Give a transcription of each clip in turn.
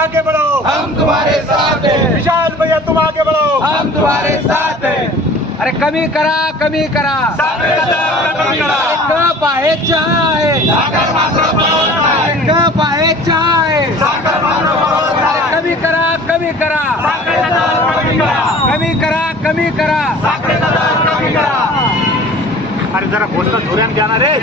आगे बढ़ो, हम तुम्हारे साथ हैं। विशाल भैया तुम आगे बढ़ो, हम तुम्हारे साथ हैं। अरे कमी करा, कमी करा। साखरेचा दर कमी करा, कप आहे, चहा आहे, साखर मात्र परवडत नाही, कप आहे, चहा आहे। साखर मात्र परवडत नाही, कमी करा, कमी करा, साखरेचा दर कमी करा, कमी करा, कमी करा। साखरेचा दर कमी करा। अरे जरा घोषणा जोरान घ्या ना रे।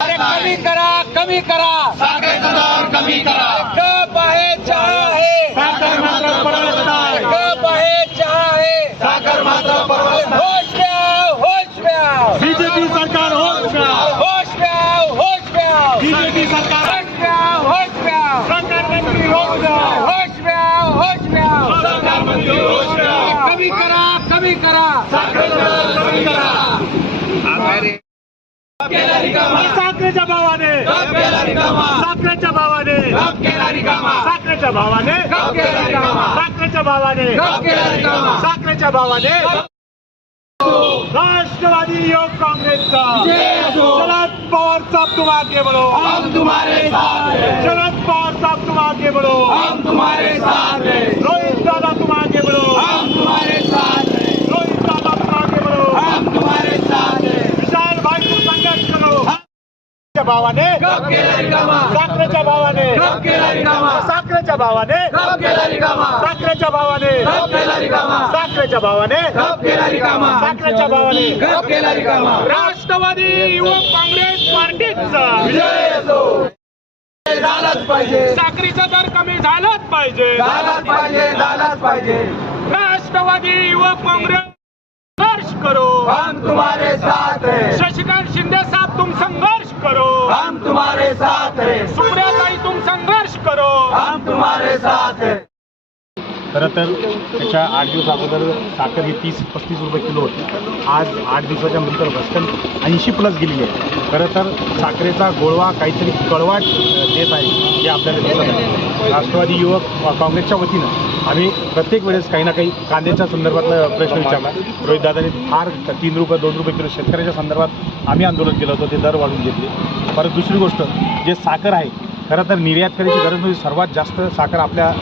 अरे कमी करा, कमी करा, साखरेचा दर कमी करा, कप आहे, चहा आहे, साखर मात्र परवडत नाही, कप आहे, चहा आहे। साखर मात्र परवडत नाही। होश प्याव, होश प्याव, बीजेपी सरकार होश प्याव, होश प्याव, होश प्याव, बीजेपी सरकार होश प्याव, होश प्याव, सरकार मंत्री होश प्याव, होश प्याव, होश प्याव। सरकार मंत्री होश प्याव, कमी करा, कमी करा। साखरेचा दर कमी करा। कप केला रिकामा, साखरेच्या भावाने, कप केला रिकामा, साखरेच्या भावाने, कप केला रिकामा, साखरेच्या भावाने, कप केला रिकामा, साखरेच्या भावाने, कप केला रिकामा। साखरेच्या भावाने। राष्ट्रवादी युवक कांग्रेसचा जय हो। शरद पवार साहब तुम आगे बढ़ो, हम तुम्हारे साथ हैं। शरद पवार साहब तुम आगे बढ़ो, हम तुम्हारे साथ हैं। रोहित दादा तुम आगे बढ़ो, हम तुम्हारे साथ हैं। रोहित दादा तुम आगे बढ़ो, हम तुम्हारे साथ हैं। विशाल भाई तुम संघर्ष करो। साखरेच्या भावाने, कप केला रिकामा, साखरेच्या भावाने, कप केला रिकामा, साखरेच्या भावाने, कप केला रिकामा, साखरेच्या भावाने, कप केला रिकामा, साखरेच्या भावाने, कप केला रिकामा, साखरेच्या भावाने। कप केला रिकामा। राष्ट्रवादी युवक काँग्रेस पार्टीचा विजय असो। झालाच पाहिजे, साखरेचा दर कमी झालाच पाहिजे, झालाच पाहिजे, झालाच पाहिजे। राष्ट्रवादी युवक काँग्रेस संघर्ष करो, हम तुम्हारे साथ हैं। शशिकांत शिंदे साहब तुम संघर्ष करो, हम तुम्हारे साथ हैं। सुप्रियाताई तुम संघर्ष करो। हम तुम्हारे साथ हैं। खरं तर त्याच्या 8 दिवस अगोदर साखर ही 30-35 रुपये किलो होती। आज 8 दिवसाच्या नंतर बसकन 80+ गेलेली आहे। खरं तर साखरेचा गोळवा काहीतरी कळवाट देत आहे हे आपल्याला दिसत आहे। राष्ट्रवादी युवक काँग्रेसच्या वतीनं आम्ही प्रत्येक वेळेस काही ना काही कांद्याच्या संदर्भातला प्रश्न विचारला। रोहितदादांनी फार 3 रुपये 2 रुपये किलो शेतकऱ्याच्या संदर्भात आम्ही आंदोलन केलं होतं, ते दर वाढवून घेतले। परत दुसरी गोष्ट जे साखर आहे, खरं तर निर्यात करायची गरज नव्हती। सर्वात जास्त साखर आपल्या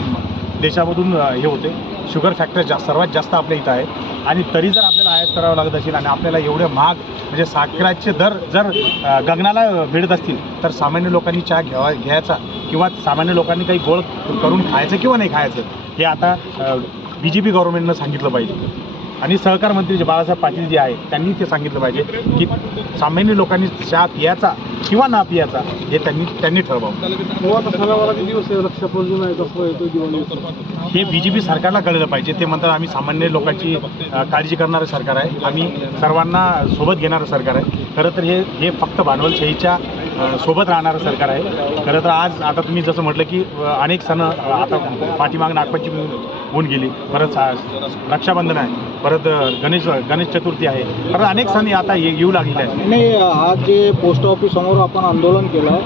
देशामधून हे होते, शुगर फॅक्टरी सर्वात जास्त आपल्या इथं आहे आणि तरी जर आपल्याला आयात करावं लागत असेल आणि आपल्याला एवढे महाग म्हणजे साखरेचे दर जर गगनाला भिडत असतील तर सामान्य लोकांनी चहा घ्यायचा किंवा सामान्य लोकांनी काही गोळ करून खायचं किंवा नाही खायचं हे आता BJP गव्हर्नमेंटनं सांगितलं पाहिजे आणि सहकार मंत्री जे बाळासाहेब पाटील जे आहे त्यांनी ते सांगितलं पाहिजे की सामान्य लोकांनी चहा पियाचा किंवा ना पियाचा हे त्यांनी ठरवावं। हे BJP सरकारला कळलं पाहिजे। ते म्हणतात आम्ही सामान्य लोकांची काळजी करणारं सरकार आहे, आम्ही सर्वांना सोबत घेणारं सरकार आहे। खरं तर हे फक्त भांडवलशाहीच्या सोबत राहणारं सरकार आहे। खरं तर आज आता तुम्ही जसं म्हटलं की अनेक सण आता पाठीमाग नागपंचमी होऊन गेली, परत रक्षाबंधन आहे, परत गणेश चतुर्थी आहे, परत अनेक सण आता येऊ लागलेले आहेत। नाही, आज जे पोस्ट ऑफिस समोर आपण आंदोलन केलं,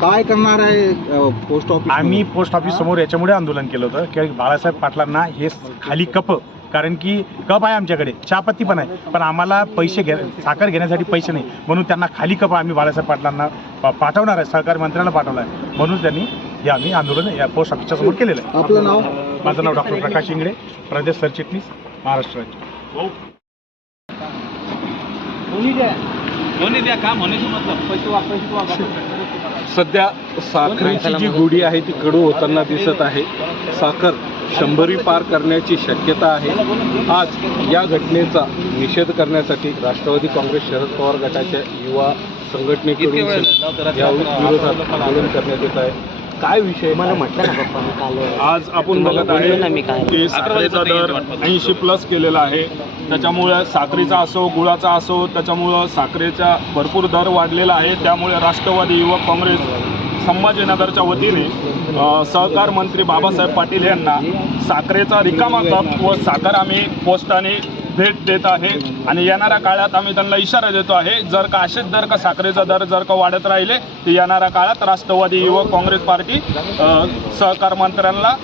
काय करणार आहे पोस्ट ऑफिस? आम्ही पोस्ट ऑफिस समोर याच्यामुळे आंदोलन केलं होतं की बाळासाहेब पाटलांना हे खाली कप, कारण की कप आहे आमच्याकडे, चहापत्ती पण आहे, पण आम्हाला साखर घेण्यासाठी पैसे नाही, म्हणून त्यांना खाली कप आम्ही बाळासाहेब पाटलांना पाठवणार आहे, सहकार मंत्र्यांना पाठवलं आहे, म्हणून त्यांनी हे आम्ही आंदोलन या पोस्ट ऑफिसच्या समोर केलेलं आहे। आपलं नाव? माझं नाव डॉक्टर प्रकाश इंगळे, प्रदेश सरचिटणीस, महाराष्ट्र राज्य। सध्या साखरेची जी गुढी आहे ती कडू होताना दिसत आहे। साखर 100 पार करण्याची शक्यता आहे। आज या घटनेचा निषेध करण्यासाठी राष्ट्रवादी काँग्रेस शरद पवार गटाच्या युवा संघटनेकडून या विरोधात आंदोलन करण्यात येत आहे। काय विषय आज आपण बघत आहे की साखरेचा दर 80+ केलेला आहे। त्याच्यामुळे साखरेचा असो गुळाचा असो त्याच्यामुळं साखरेचा भरपूर दर वाढलेला आहे। त्यामुळे राष्ट्रवादी युवक काँग्रेस संभाजीनगरच्या वतीने सहकार मंत्री बाबासाहेब पाटील यांना साखरेचा रिकामा कप व साखर आम्ही पोस्टाने भेट देत आहे आणि येणाऱ्या काळात आम्ही त्यांना इशारा देतो आहे, जर का असेच दर का साखरेचा दर जर का वाढत राहिले तर येणाऱ्या काळात राष्ट्रवादी युवक काँग्रेस पार्टी सहकार मंत्र्यांना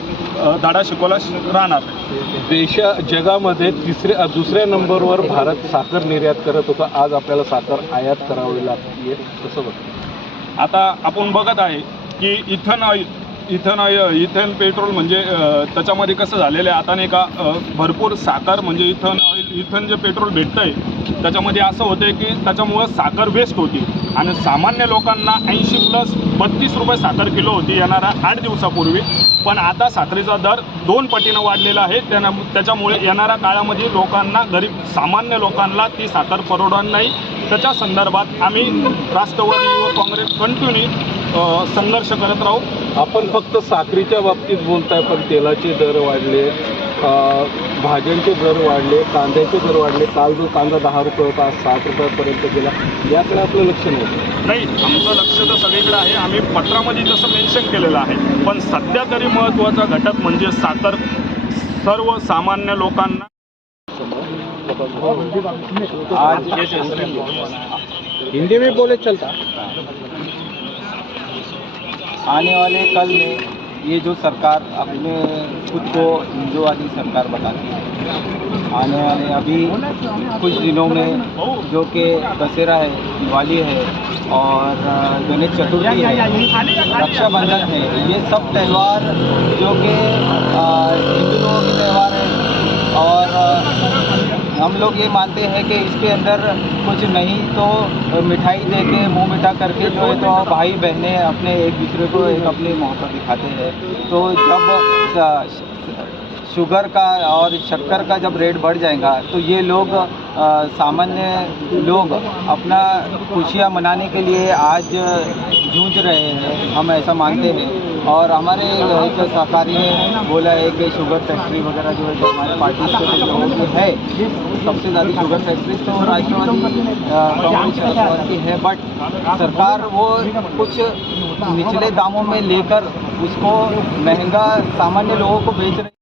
धडा शिकवला राहणार। जगामध्ये दुसऱ्या नंबरवर भारत साखर निर्यात करत होता, आज आपल्याला साखर आयात करावी लागते, कसं बघतो? आता आपण बघत आहे की इथेन पेट्रोल म्हणजे त्याच्यामध्ये कसं झालेलं आहे आता नाही का भरपूर साखर म्हणजे इथेन जे पेट्रोल भेटतं आहे त्याच्यामध्ये असं होतं आहे की त्याच्यामुळं साखर वेस्ट होती आणि सामान्य लोकांना 80+32 रुपये साखर किलो होती येणाऱ्या 8 दिवसापूर्वी, पण आता साखरेचा दर 2 पटीनं वाढलेला आहे. त्याच्यामुळे येणाऱ्या काळामध्ये लोकांना सामान्य लोकांना ती साखर परवडणार नाही. त्याच्या संदर्भात आम्ही राष्ट्रवादी व काँग्रेस कंटिन्यू संघर्ष करत राहू. आपण फक्त साखरेच्या बाबतीत बोलताय, पण तेलाचे दर वाढले, भाज्यांचे दर वाढले, कांद्याचे दर वाढले. काल जो कांदा 10 रुपये होता आज 60 रुपयापर्यंत गेला. याकडे आपलं लक्ष नव्हतं. नाही, आमचं लक्ष तर सगळीकडे आहे. आम्ही पत्रामध्ये जसं मेन्शन केलेलं आहे, पण सध्या तरी महत्त्वाचा घटक म्हणजे साखर सर्वसामान्य लोकांना आज हिंदी में बोले चलता। आने वाले कल में ये जो सरकार अपने खुद को हिंदूवादी सरकार बताती है, आने वाले अभी कुछ दिनों में जो कि दशहरा है, दिवाली है और गणेश चतुर्थी है, रक्षाबंधन है, ये सब त्यौहार जो कि हिंदू लोगों के त्यौहार हैं और हम लोग ये मानते हैं कि इसके अंदर कुछ नहीं तो मिठाई दे के मुँह मीठा करके जो है तो भाई बहनें अपने एक दूसरे को एक अपनी मोहब्बत दिखाते हैं। तो जब शुगर का और शक्कर का जब रेट बढ़ जाएगा तो ये लोग सामान्य लोग अपना खुशियाँ मनाने के लिए आज जूझ रहे हैं, हम ऐसा मानते हैं। और हमारे एक सहकारी ने बोला है कि शुगर फैक्ट्री वगैरह जो है तो हमारे पार्टी के लोगों की है, सबसे ज़्यादा शुगर फैक्ट्री तो राष्ट्रवादी कांग्रेस की है, बट सरकार वो कुछ निचले दामों में लेकर उसको महंगा सामान्य लोगों को बेच रही है।